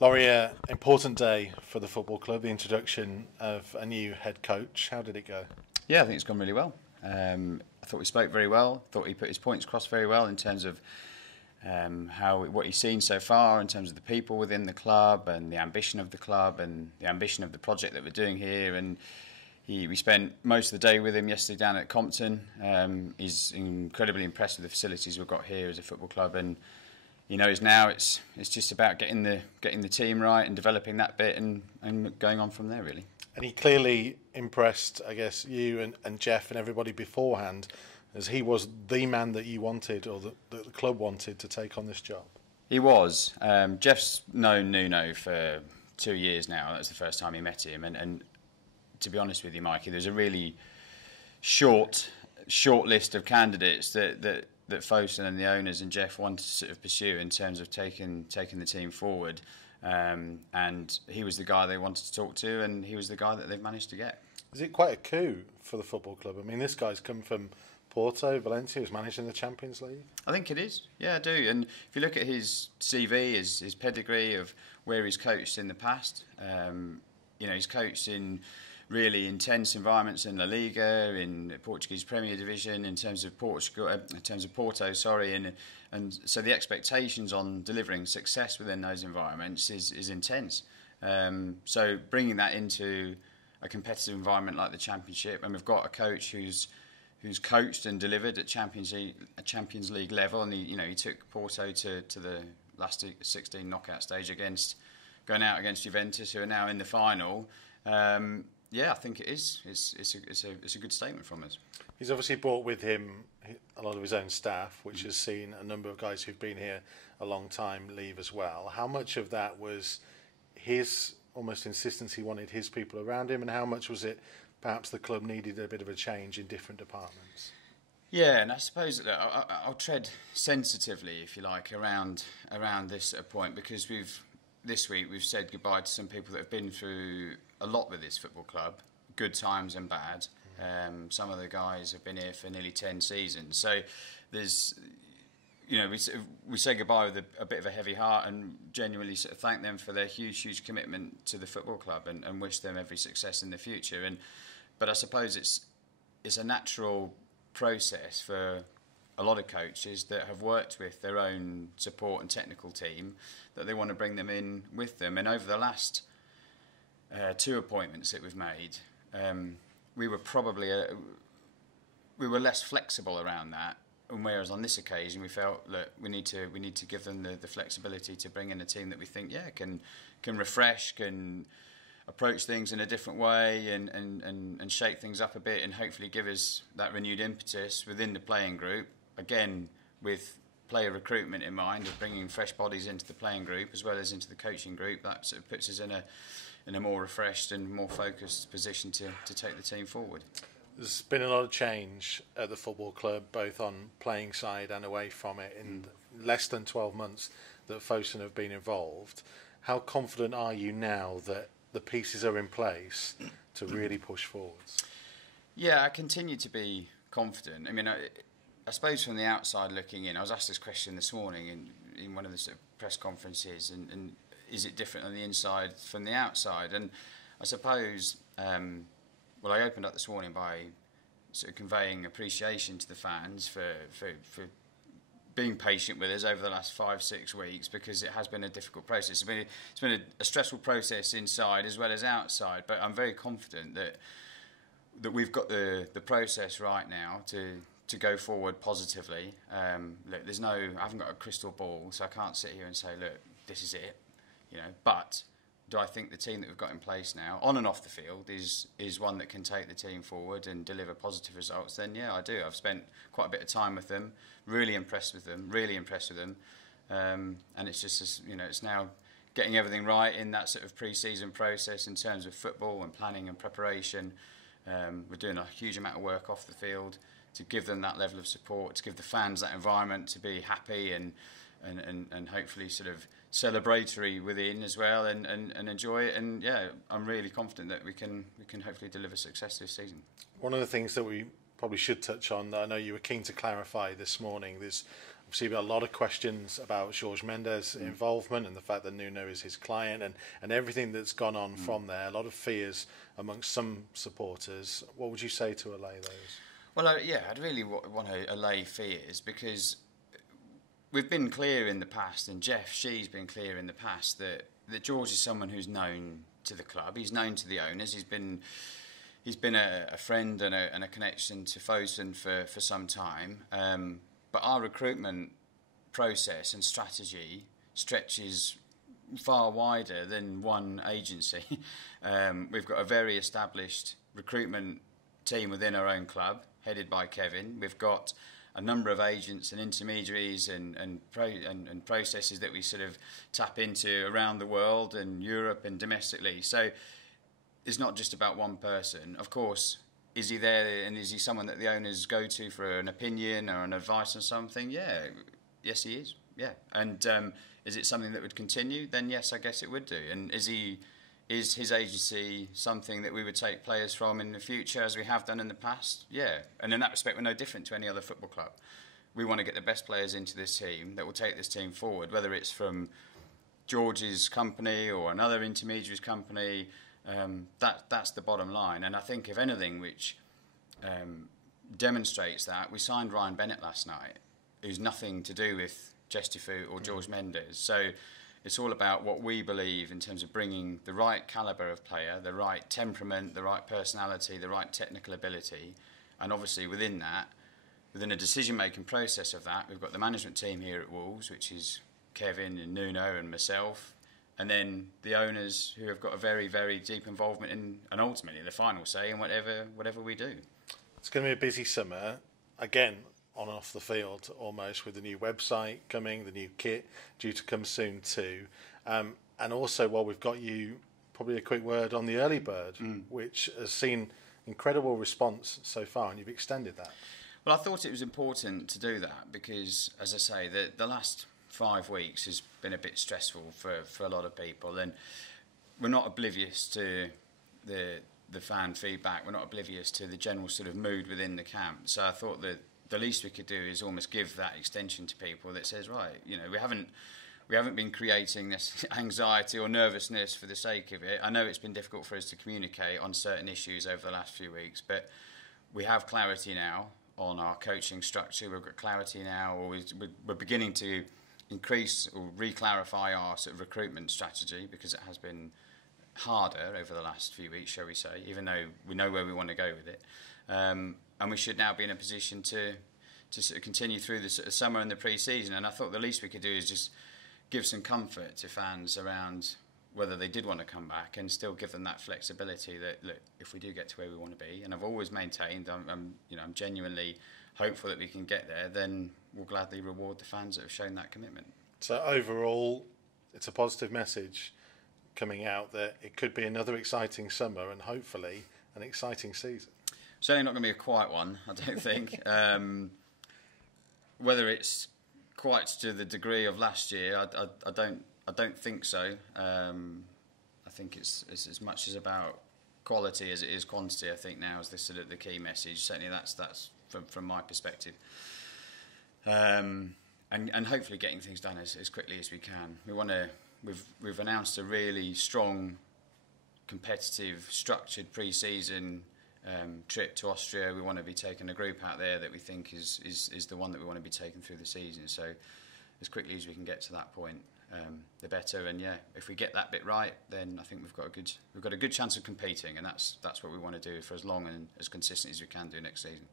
Laurie, important day for the football club, the introduction of a new head coach. How did it go? Yeah, I think it's gone really well. I thought we spoke very well. I thought he put his points across very well in terms of what he's seen so far, in terms of the people within the club and the ambition of the club and the ambition of the project that we're doing here. And we spent most of the day with him yesterday down at Compton. He's incredibly impressed with the facilities we've got here as a football club, and he knows now it's just about getting the team right and developing that bit and going on from there, really. And he clearly impressed, I guess, you and Jeff and everybody beforehand, as he was the man that you wanted, or that the club wanted, to take on this job. He was. Jeff's known Nuno for 2 years now. That was the first time he met him. And to be honest with you, Mikey, there's a really short list of candidates that Fosun and the owners and Jeff wanted to sort of pursue in terms of taking the team forward. And he was the guy they wanted to talk to, and he was the guy that they've managed to get. Is it quite a coup for the football club? I mean, this guy's come from Porto, Valencia, who's managing the Champions League. I think it is. Yeah, I do. And if you look at his CV, his pedigree of where he's coached in the past, he's coached in really intense environments in La Liga, in the Portuguese Premier Division, in terms of Porto, and so the expectations on delivering success within those environments is intense. So bringing that into a competitive environment like the Championship, and we've got a coach who's coached and delivered at Champions League level, and he took Porto to the last 16 knockout stage going out against Juventus, who are now in the final. Yeah, I think it is. It's a good statement from us. He's obviously brought with him a lot of his own staff, which has seen a number of guys who've been here a long time leave as well. How much of that was his almost insistence he wanted his people around him, and how much was it perhaps the club needed a bit of a change in different departments? Yeah, and I suppose I'll tread sensitively, if you like, around this point, because this week we've said goodbye to some people that have been through a lot with this football club, good times and bad. Some of the guys have been here for nearly 10 seasons. So there's, we say goodbye with a bit of a heavy heart and genuinely sort of thank them for their huge commitment to the football club and wish them every success in the future. But I suppose it's a natural process for a lot of coaches that have worked with their own support and technical team, that they want to bring them in with them. And over the last 2 appointments that we've made, we were less flexible around that, and whereas on this occasion we felt that we need to give them the flexibility to bring in a team that we think can refresh, can approach things in a different way and shake things up a bit, and hopefully give us that renewed impetus within the playing group, again with player recruitment in mind, of bringing fresh bodies into the playing group as well as into the coaching group. That sort of puts us in a more refreshed and more focused position to take the team forward. There's been a lot of change at the football club, both on playing side and away from it, in less than 12 months that Fosun have been involved. How confident are you now that the pieces are in place to really push forwards? Yeah, I continue to be confident. I mean, I suppose from the outside looking in, I was asked this question this morning in one of the sort of press conferences, and is it different on the inside from the outside? And I suppose, I opened up this morning by sort of conveying appreciation to the fans for being patient with us over the last 5-6 weeks, because it has been a difficult process. It's been a stressful process inside as well as outside, but I'm very confident that we've got the process right now to go forward positively. Look, I haven't got a crystal ball, so I can't sit here and say, look, this is it. But do I think the team that we've got in place now, on and off the field, is one that can take the team forward and deliver positive results? Then yeah, I do. I've spent quite a bit of time with them, really impressed with them, and it's just, it's now getting everything right in that sort of pre-season process in terms of football and planning and preparation. We're doing a huge amount of work off the field to give them that level of support, to give the fans that environment to be happy and hopefully sort of celebratory within as well, and enjoy it. And yeah, I'm really confident that we can hopefully deliver success this season. One of the things that we probably should touch on, that I know you were keen to clarify this morning, there's Obviously, we've got a lot of questions about Jorge Mendes' involvement and the fact that Nuno is his client and everything that's gone on from there. A lot of fears amongst some supporters. What would you say to allay those? Well, I'd really want to allay fears, because we've been clear in the past, and Jeff Shee's been clear in the past, that George is someone who's known to the club. He's known to the owners. He's been a friend and a connection to Fosun for some time. But our recruitment process and strategy stretches far wider than one agency. We've got a very established recruitment team within our own club, headed by Kevin. We've got a number of agents and intermediaries and processes that we sort of tap into around the world and Europe and domestically. So it's not just about one person. Of course, is he there and is he someone that the owners go to for an opinion or an advice on something? Yeah, yes he is. Yeah, and is it something that would continue? Then yes, I guess it would do. And is his agency something that we would take players from in the future, as we have done in the past? Yeah, and in that respect, we're no different to any other football club. We want to get the best players into this team that will take this team forward, whether it's from George's company or another intermediary's company. That's the bottom line. And I think, if anything, which demonstrates that, we signed Ryan Bennett last night, who's nothing to do with Gestifu or Jorge Mendes. So it's all about what we believe in terms of bringing the right calibre of player, the right temperament, the right personality, the right technical ability. And obviously within that, within a decision-making process of that, we've got the management team here at Wolves, which is Kevin and Nuno and myself, and then the owners, who have got a very, very deep involvement in, and ultimately the final say in whatever we do. It's going to be a busy summer, again, on and off the field, almost, with the new website coming, the new kit due to come soon too. And also, while we've got you, probably a quick word on the early bird, which has seen incredible response so far, and you've extended that. Well, I thought it was important to do that because, as I say, the last 5 weeks has been a bit stressful for a lot of people, and we're not oblivious to the fan feedback. We're not oblivious to the general sort of mood within the camp. So I thought that the least we could do is almost give that extension to people that says, right, you know, we haven't been creating this anxiety or nervousness for the sake of it. I know it's been difficult for us to communicate on certain issues over the last few weeks, but we have clarity now on our coaching structure. We've got clarity now, or we're beginning to increase or re-clarify our sort of recruitment strategy, because it has been harder over the last few weeks, shall we say, even though we know where we want to go with it. And we should now be in a position to sort of continue through the sort of summer and the pre-season. And I thought the least we could do is just give some comfort to fans around whether they did want to come back, and still give them that flexibility that, look, if we do get to where we want to be, and I've always maintained, I'm genuinely hopeful that we can get there, then we'll gladly reward the fans that have shown that commitment. So overall, it's a positive message coming out that it could be another exciting summer and hopefully an exciting season. Certainly not going to be a quiet one, I don't think. Whether it's quite to the degree of last year, I don't think so. I think it's as much as about quality as it is quantity. I think now is the sort of the key message. Certainly that's from my perspective. And hopefully getting things done as quickly as we can. We've announced a really strong, competitive, structured pre-season trip to Austria. We want to be taking a group out there that we think is the one that we want to be taking through the season. So as quickly as we can get to that point, the better. And yeah, if we get that bit right, then I think we've got a good chance of competing, and that's what we want to do for as long and as consistent as we can do next season.